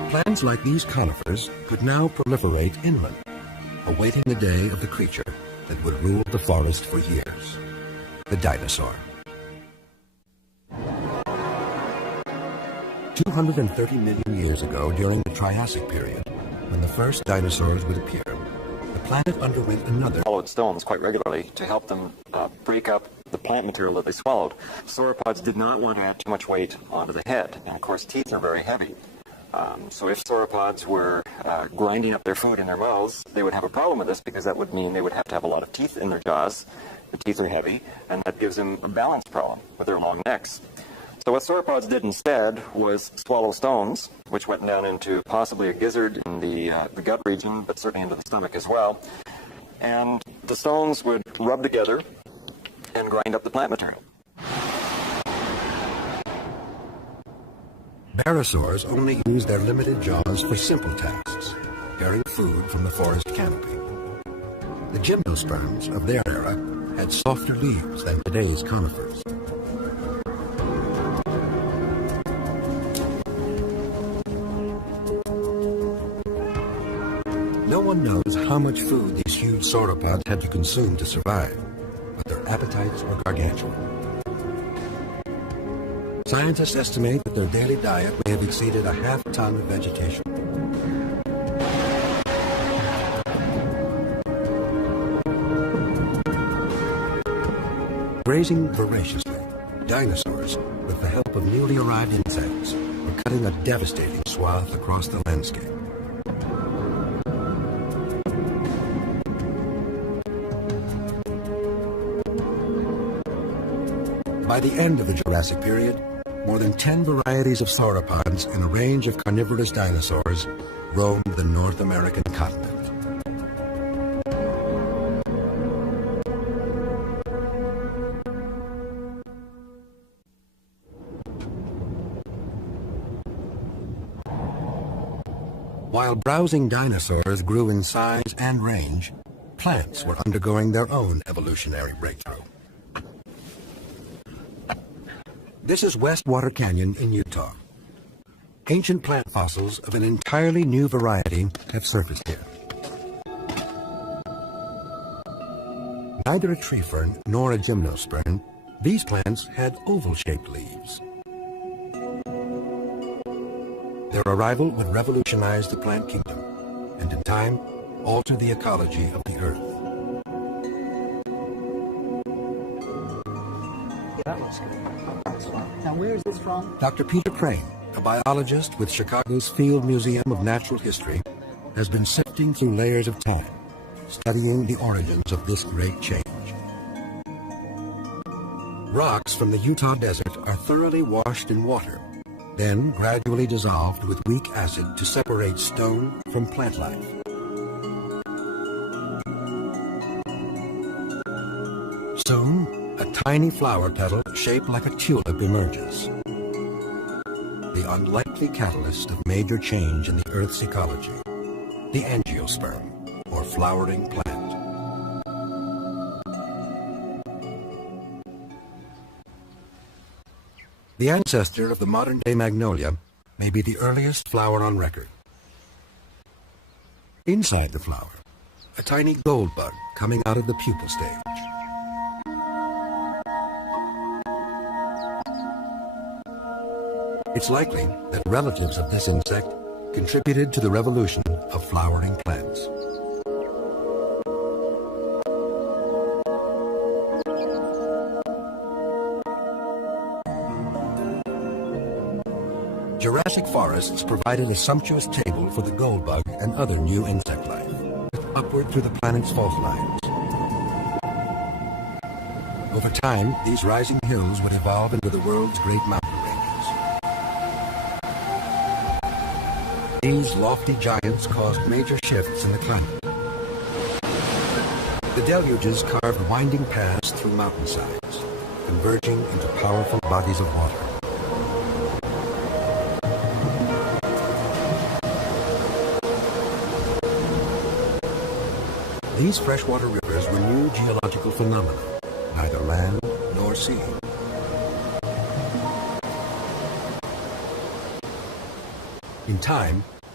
Plants like these conifers could now proliferate inland, awaiting the day of the creature that would rule the forest for years, the dinosaur. 230 million years ago, during the Triassic period, when the first dinosaurs would appear, the planet underwent another. Swallowed stones quite regularly to help them break up the plant material that they swallowed. Sauropods did not want to add too much weight onto the head, and of course teeth are very heavy. So if sauropods were grinding up their food in their mouths, they would have a problem with this, because that would mean they would have to have a lot of teeth in their jaws. The teeth are heavy, and that gives them a balance problem with their long necks. So what sauropods did instead was swallow stones, which went down into possibly a gizzard in the gut region, but certainly into the stomach as well. And the stones would rub together and grind up the plant material. Barosaurs only used their limited jaws for simple tasks, bearing food from the forest canopy. The gymnosperms of their era had softer leaves than today's conifers. No one knows how much food these huge sauropods had to consume to survive, but their appetites were gargantuan. Scientists estimate that their daily diet may have exceeded a half-ton of vegetation. Grazing voraciously, dinosaurs, with the help of newly arrived insects, were cutting a devastating swath across the landscape. By the end of the Jurassic period, more than 10 varieties of sauropods and a range of carnivorous dinosaurs roamed the North American continent. While browsing dinosaurs grew in size and range, plants were undergoing their own evolutionary breakthrough. This is Westwater Canyon in Utah. Ancient plant fossils of an entirely new variety have surfaced here. Neither a tree fern nor a gymnosperm, these plants had oval-shaped leaves. Their arrival would revolutionize the plant kingdom, and in time, alter the ecology of the Earth. That looks good. Now, where is this from? Dr. Peter Crane, a biologist with Chicago's Field Museum of Natural History, has been sifting through layers of time, studying the origins of this great change. Rocks from the Utah desert are thoroughly washed in water, then gradually dissolved with weak acid to separate stone from plant life. Soon, a tiny flower petal shaped like a tulip emerges. The unlikely catalyst of major change in the Earth's ecology, the angiosperm, or flowering plant. The ancestor of the modern-day magnolia may be the earliest flower on record. Inside the flower, a tiny gold bud coming out of the pupal stage. It's likely that relatives of this insect contributed to the revolution of flowering plants. Jurassic forests provided a sumptuous table for the goldbug and other new insect life, upward through the planet's fault lines. Over time, these rising hills would evolve into the world's great mountain ranges. These lofty giants caused major shifts in the climate. The deluges carved winding paths through mountainsides, converging into powerful bodies of water. These freshwater rivers were new geological phenomena, neither land nor sea. In time,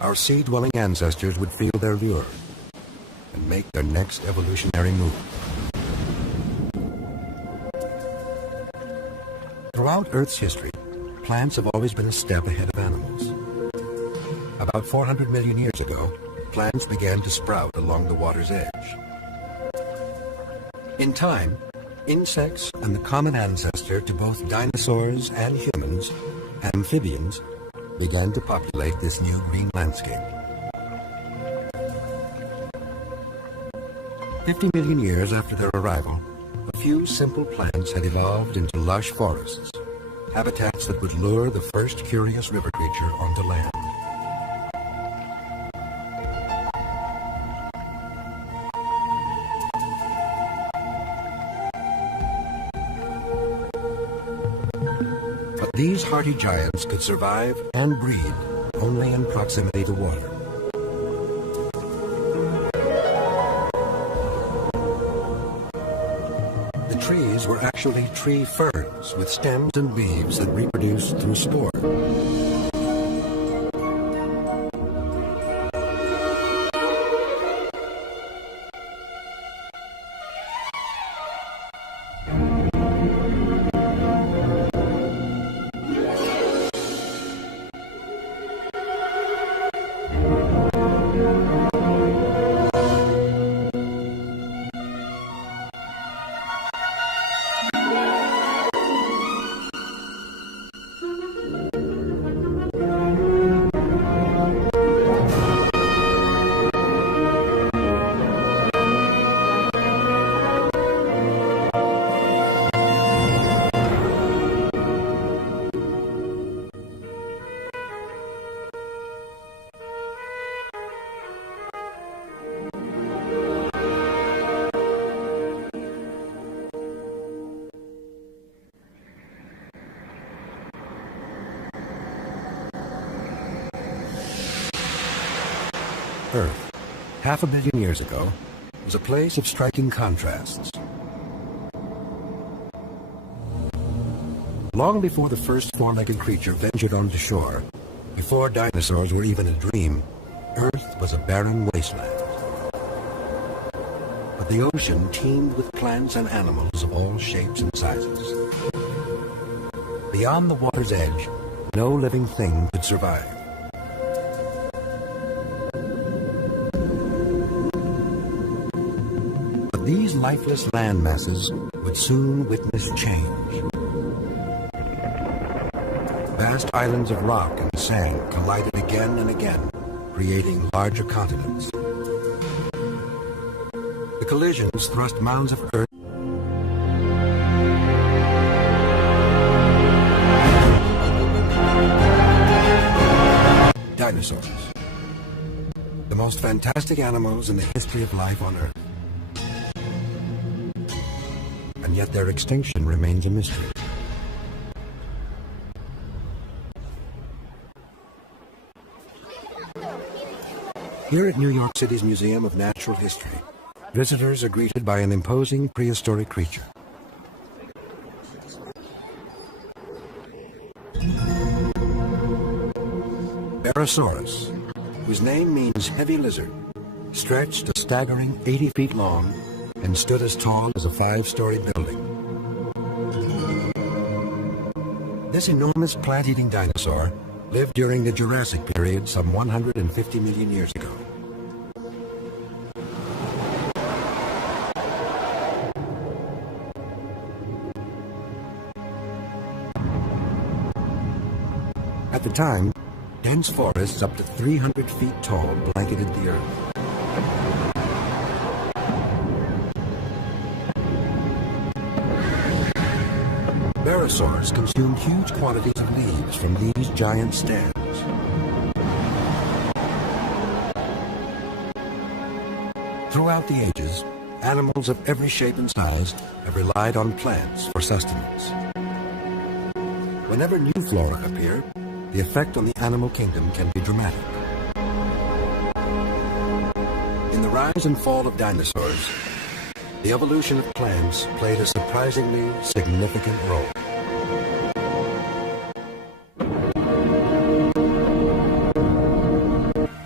our sea-dwelling ancestors would feel their lure and make their next evolutionary move. Throughout Earth's history, plants have always been a step ahead of animals. About 400 million years ago, plants began to sprout along the water's edge. In time, insects and the common ancestor to both dinosaurs and humans, amphibians, began to populate this new green landscape. 50 million years after their arrival, a few simple plants had evolved into lush forests, habitats that would lure the first curious river creature onto land. But these hardy giants could survive and breed only in proximity to water. The trees were actually tree ferns with stems and leaves that reproduced through spore. Earth, 500 million years ago, was a place of striking contrasts. Long before the first four-legged creature ventured onto shore, before dinosaurs were even a dream, Earth was a barren wasteland. But the ocean teemed with plants and animals of all shapes and sizes. Beyond the water's edge, no living thing could survive. But these lifeless land masses would soon witness change. Vast islands of rock and sand collided again and again, creating larger continents. The collisions thrust mounds of earth dinosaurs, the most fantastic animals in the history of life on Earth. And yet their extinction remains a mystery. Here at New York City's Museum of Natural History, visitors are greeted by an imposing prehistoric creature. Ferocious, whose name means heavy lizard, stretched a staggering 80 feet long and stood as tall as a 5-story building. This enormous plant-eating dinosaur lived during the Jurassic period some 150 million years ago. At the time, dense forests up to 300 feet tall blanketed the Earth. Dinosaurs consumed huge quantities of leaves from these giant stems. Throughout the ages, animals of every shape and size have relied on plants for sustenance. Whenever new flora appear, the effect on the animal kingdom can be dramatic. In the rise and fall of dinosaurs, the evolution of plants played a surprisingly significant role.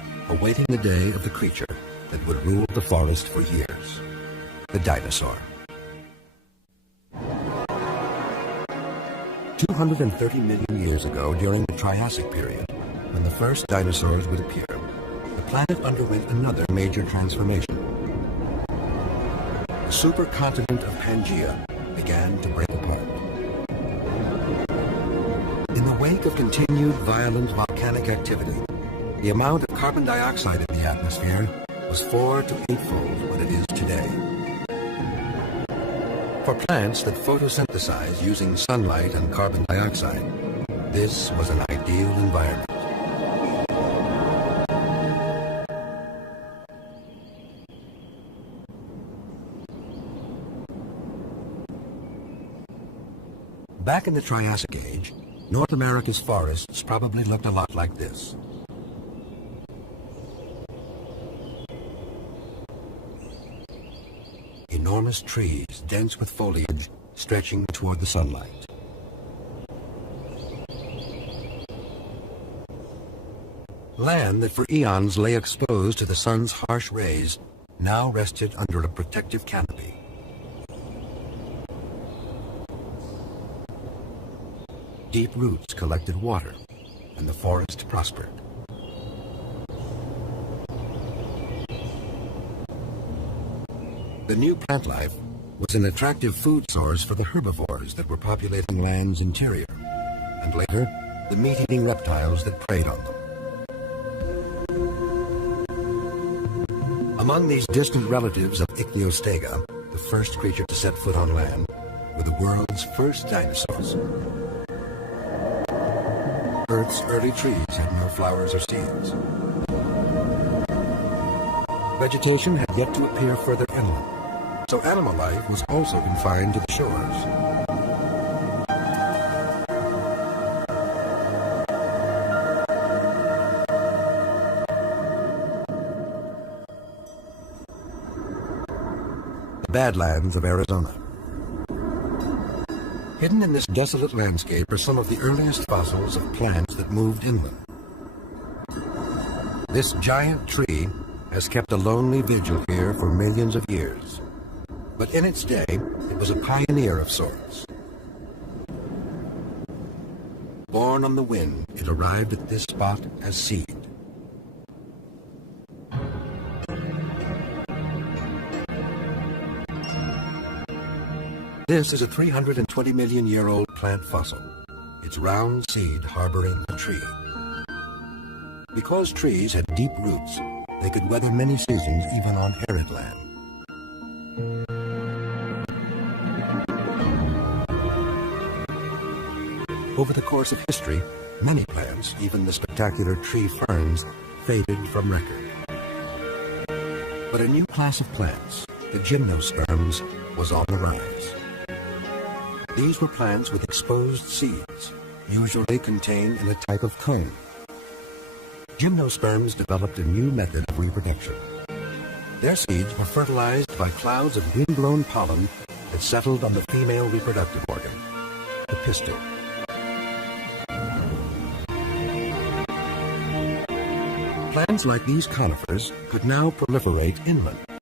day of the creature that would rule the forest for years, the dinosaur. 230 million years ago, during the Triassic period, when the first dinosaurs would appear, the planet underwent another major transformation. The supercontinent of Pangaea began to break apart. In the wake of continued violent volcanic activity, the amount of carbon dioxide in the atmosphere was 4 to 8-fold what it is today. For plants that photosynthesize using sunlight and carbon dioxide, this was an ideal environment. Back in the Triassic Age, North America's forests probably looked a lot like this. Enormous trees, dense with foliage, stretching toward the sunlight. Land that for eons lay exposed to the sun's harsh rays now rested under a protective canopy. Deep roots collected water, and the forest prospered. The new plant life was an attractive food source for the herbivores that were populating land's interior, and later, the meat-eating reptiles that preyed on them. Among these distant relatives of Ichthyostega, the first creature to set foot on land, were the world's first dinosaurs. Earth's early trees had no flowers or seeds. Vegetation had yet to appear further inland, so animal life was also confined to the shores. The Badlands of Arizona. Hidden in this desolate landscape are some of the earliest fossils of plants that moved inland. This giant tree has kept a lonely vigil here for millions of years. But in its day, it was a pioneer of sorts. Born on the wind, it arrived at this spot as seed. This is a 320 million year old plant fossil, its round seed harboring a tree. Because trees had deep roots, they could weather many seasons even on arid land. Over the course of history, many plants, even the spectacular tree ferns, faded from record. But a new class of plants, the gymnosperms, was on the rise. These were plants with exposed seeds, usually contained in a type of cone. Gymnosperms developed a new method of reproduction. Their seeds were fertilized by clouds of wind-blown pollen that settled on the female reproductive organ, the pistil. Plants like these conifers could now proliferate inland,